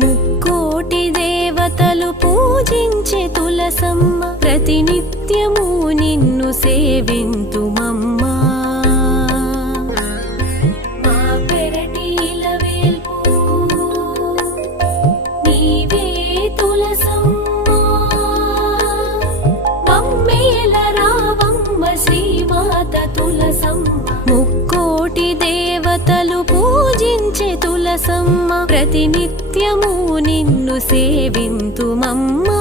ముక్కోటి దేవతలు పూజించే తులసమ్మ ప్రతినిత్యము నిన్ను సేవింతుమమ్మా. మా పెరటి ఇలవేల్పు నీవే తులసమ్మ, మమ్మేల రావమ్మ శ్రీమాత తులసమ్మ. ముక్కోటి దేవతలు పూజించే తులసమ్మ ప్రతినిత్యము నిన్ను సేవింతుమమ్మా.